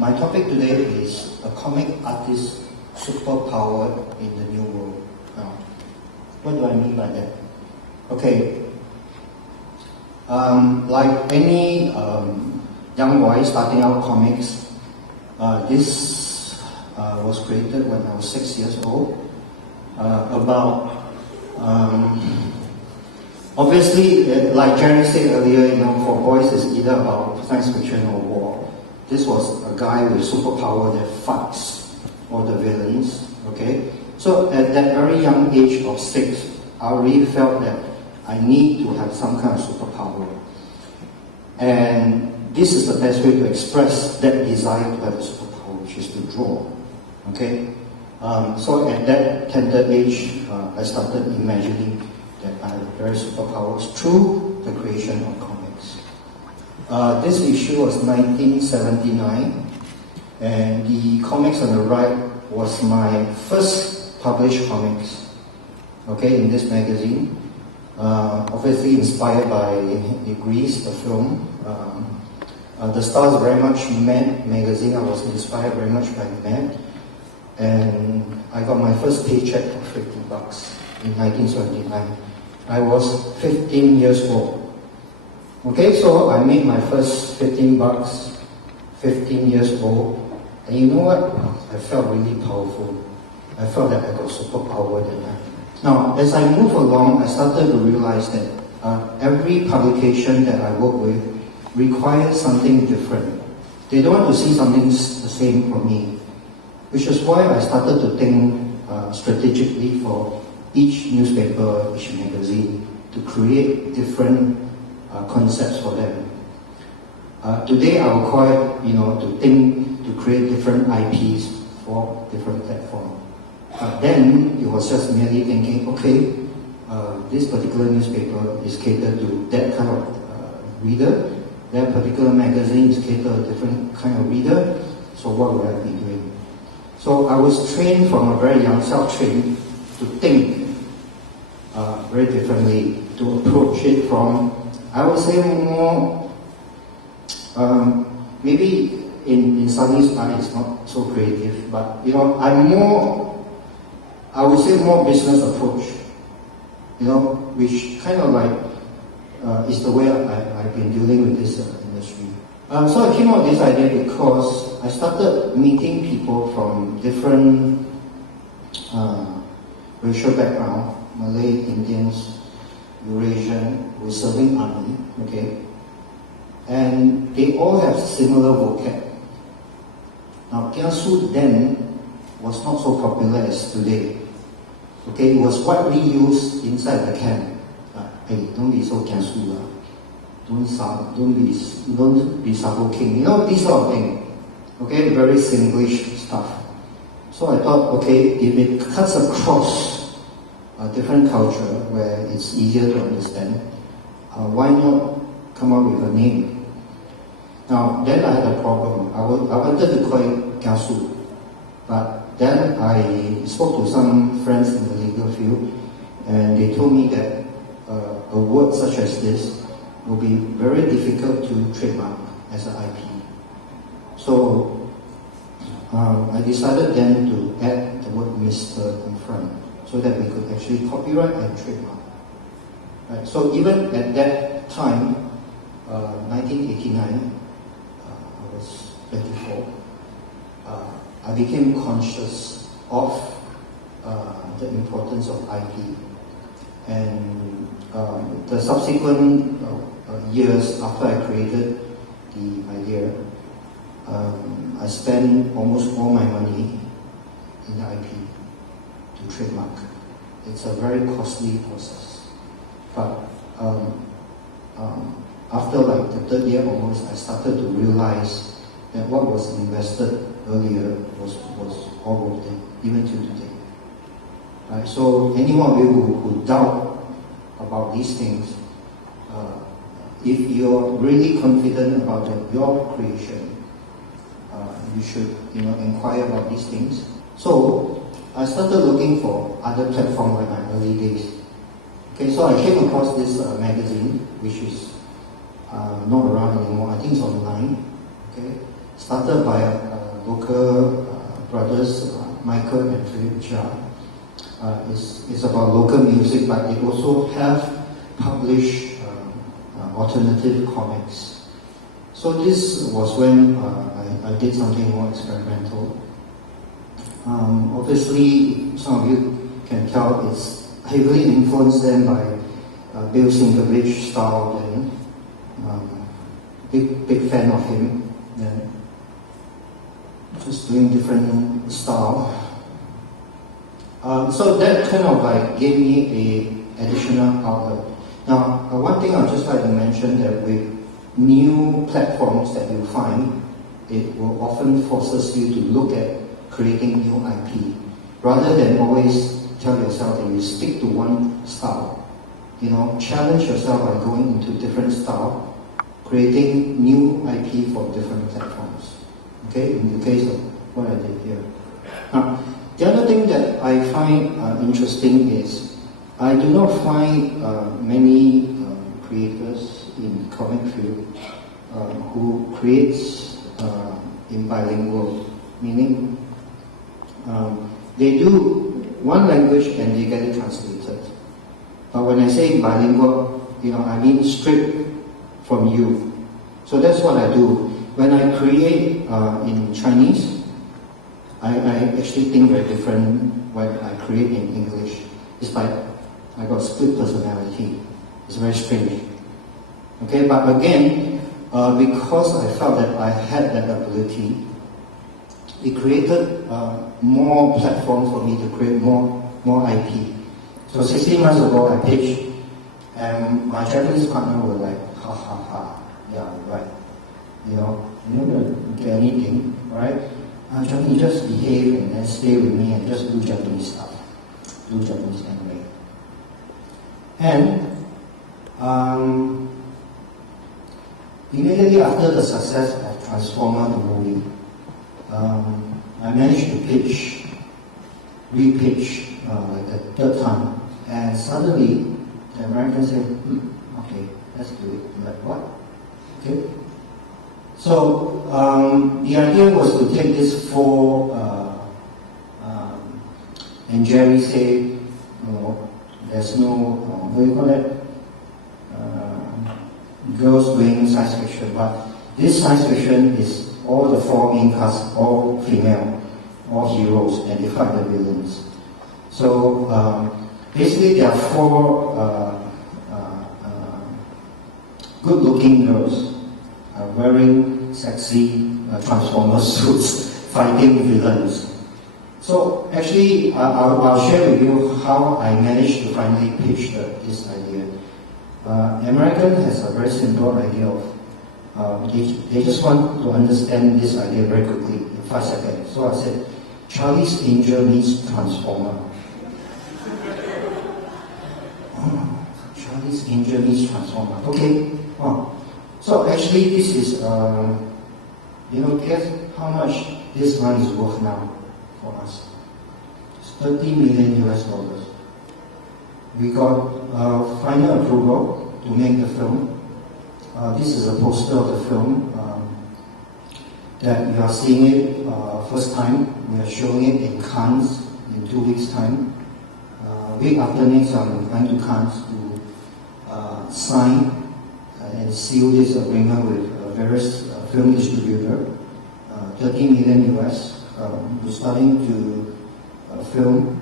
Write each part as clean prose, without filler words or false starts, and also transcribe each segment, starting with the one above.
My topic today is a comic artist superpower in the new world. Now, what do I mean by that? Okay, like any young boy starting out comics, this was created when I was 6 years old. Obviously, like Jerry said earlier, for boys it's either about science fiction or war. This was a guy with superpower that fights all the villains, okay? So at that very young age of 6, I really felt that I need to have some kind of superpower. And this is the best way to express that desire to have a superpower, which is to draw, okay? So at that tender age, I started imagining that I have various superpowers through the creation of comics. This issue was 1979, and the comics on the right was my first published comics, okay, in this magazine. Obviously inspired by Grease, the film. The stars very much Mad magazine. I was inspired very much by Mad. And I got my first paycheck for $50 in 1979. I was 15 years old. Okay, so I made my first $15, 15 years old. And you know what? I felt really powerful. I felt that I got superpower that night. Now, as I move along, I started to realize that every publication that I work with requires something different. They don't want to see something the same from me. Which is why I started to think strategically for each newspaper, each magazine, to create different concepts for them. Today I will call it, to think, to create different IPs for different platforms. But then it was just merely thinking, okay, this particular newspaper is catered to that kind of reader, that particular magazine is catered to a different kind of reader, so what would I be doing? So I was trained from a very young, self-trained, to think very differently, to approach it from, I would say more, maybe in Sunny's eye it's not so creative, but I'm more, I would say more business approach, which kind of like is the way I've been dealing with this industry. So I came up with this idea because I started meeting people from different racial background, Malay, Indians, Eurasian, who were serving army, okay? And they all have similar vocab. Now, kiasu then was not so popular as today. Okay, it was widely used inside the camp. Hey, don't be so kiasu. Don't be suffocating. This sort of thing. Okay, very Singlish stuff. So I thought, okay, if it cuts across a different culture where it's easier to understand, why not come up with a name? Now, then I had a problem. I wanted to call it Kiasu, but then I spoke to some friends in the legal field, and they told me that a word such as this will be very difficult to trademark as an IP. So I decided then to add the word Mr. in front so that we could actually copyright and trademark. Right. So even at that time, 1989, I was 24, I became conscious of the importance of IP. And the subsequent years after I created the idea, I spent almost all my money in the IP to trademark. It's a very costly process. But after like the third year almost, I started to realize that what was invested earlier was all worth it, even till today. Right? So anyone of you who doubt about these things, if you're really confident about your creation, you should inquire about these things. So I started looking for other platforms like my early days. Okay, so I came across this magazine, which is not around anymore. I think it's online. Okay, started by a local brothers, Michael and Philip Chia. It's about local music, but they also have published alternative comics. So this was when I did something more experimental. Obviously, some of you can tell it's heavily influenced then by Bill Sinkovich style, then big fan of him. Then just doing different style. So that kind of like gave me a additional outlet. Now, one thing I'd just like to mention that with new platforms that you find, it will often forces you to look at creating new IP, rather than always tell yourself that you stick to one style. Challenge yourself by going into different style, creating new IP for different platforms. Okay, in the case of what I did here. Now, the other thing that I find interesting is I do not find many creators in comic field who creates in bilingual, meaning they do one language and they get it translated. But when I say bilingual, I mean straight from you. So that's what I do. When I create in Chinese, I actually think very different when I create in English. It's like I got split personality. It's very strange. Okay, but again, because I felt that I had that ability, it created more platform for me to create more IP. So 16 months ago, I pitched, and my Japanese partner were like, ha ha ha, yeah, right. You're not going to get anything, right? Johnny, just behave and then stay with me and just do Japanese stuff. Do Japanese anime. And immediately after the success of Transformer the movie, I managed to re-pitch like the third time, and suddenly the Americans said, okay, let's do it. I'm like, what? Okay. So the idea was to take this four, and Jerry said, there's no, what do you call it? Girls doing science fiction, but this science fiction is all the four main cast, all female, all heroes, and they fight the villains. So basically there are four good-looking girls wearing sexy Transformer suits, fighting villains. So actually, I'll share with you how I managed to finally pitch this idea. American has a very simple idea of, they just want to understand this idea very quickly, in 5 seconds. So I said, Charlie's Angel means Transformer. Oh, Charlie's Angel means Transformer. Okay. Oh. So actually this is, guess how much this one is worth now for us. It's $30 million US. We got final approval to make the film. This is a poster of the film that you are seeing it first time. We are showing it in Cannes in 2 weeks' time. Week after next, I'm going to Cannes to sign and seal this agreement with various film distributor, $30 million US. We're starting to film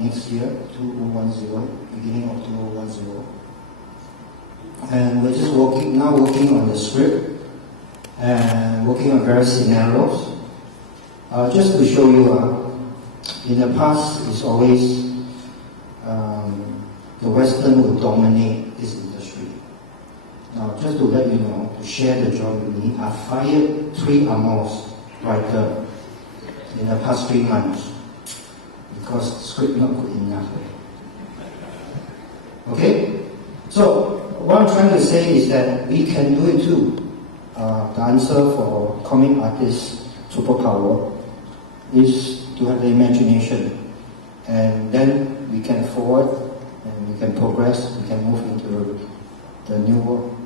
next year, 2010, beginning of 2010. And we're just working on the script and working on various scenarios. Just to show you, in the past, it's always the Western will dominate this industry. Now, just to let you know, to share the job with me, I fired 3 Amos writers in the past 3 months because the script not good enough. Okay? So, what I'm trying to say is that we can do it too. The answer for comic artists' superpower is to have the imagination, and then we can forward and we can progress, we can move into the new world.